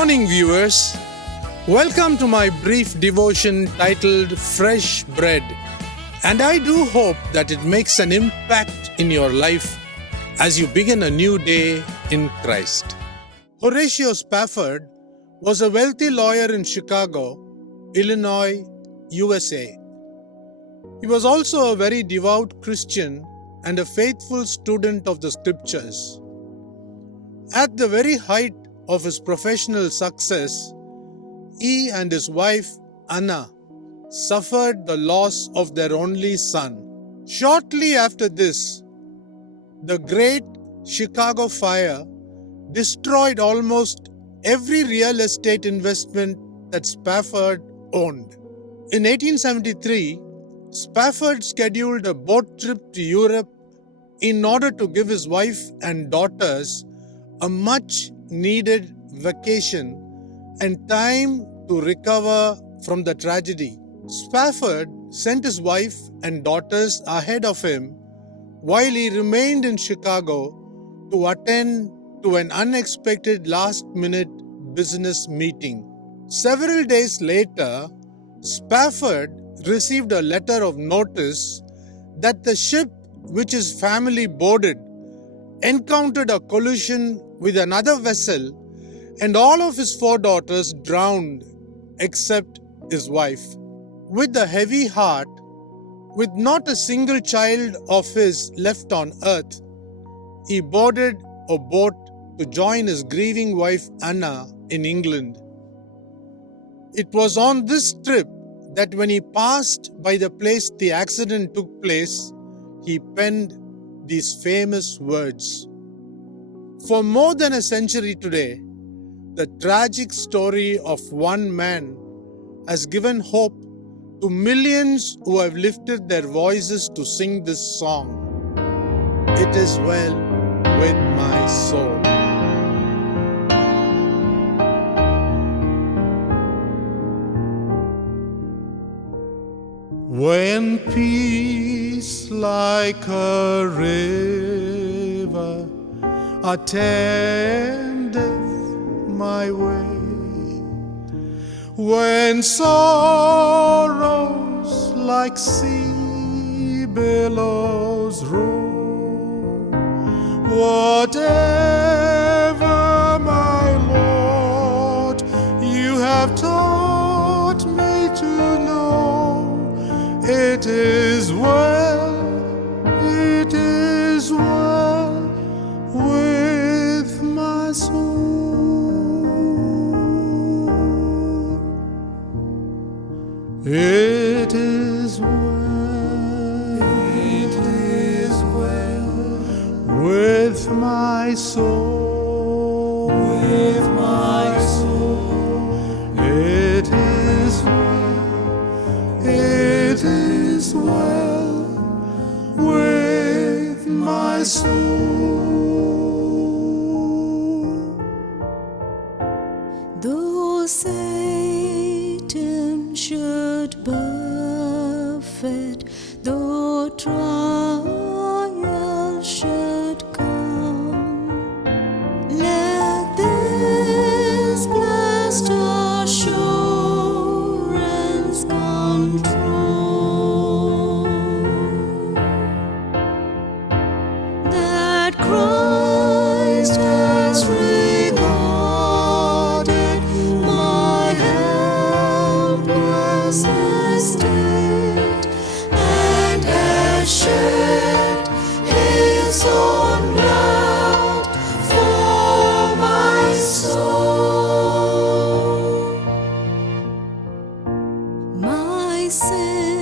morning, viewers. Welcome to my brief devotion titled Fresh Bread. And I do hope that it makes an impact in your life as you begin a new day in Christ. Horatio Spafford was a wealthy lawyer in Chicago, Illinois, USA. He was also a very devout Christian and a faithful student of the scriptures. At the very height of his professional success, he and his wife Anna suffered the loss of their only son. Shortly after this, the Great Chicago Fire destroyed almost every real estate investment that Spafford owned. In 1873, Spafford scheduled a boat trip to Europe in order to give his wife and daughters a much-needed vacation and time to recover from the tragedy. Spafford sent his wife and daughters ahead of him while he remained in Chicago to attend to an unexpected last-minute business meeting. Several days later, Spafford received a letter of notice that the ship which his family boarded encountered a collision with another vessel and all of his 4 daughters drowned except his wife. With a heavy heart, with not a single child of his left on earth, he boarded a boat to join his grieving wife Anna in England. It was on this trip that when he passed by the place the accident took place, he penned these famous words. For more than a century today, the tragic story of one man has given hope to millions who have lifted their voices to sing this song. It is well with my soul. When peace like a river attendeth my way, when sorrows like sea billows roll, whatever, my Lord, you have taught me to know, it is well with my soul. It is well with my soul. With my soul. It is well with my soul. Though Satan should buffet, though trial should come, let this blessed assurance come true, that Christ has regarded my helpless estate and has shed his own blood for my soul. My sin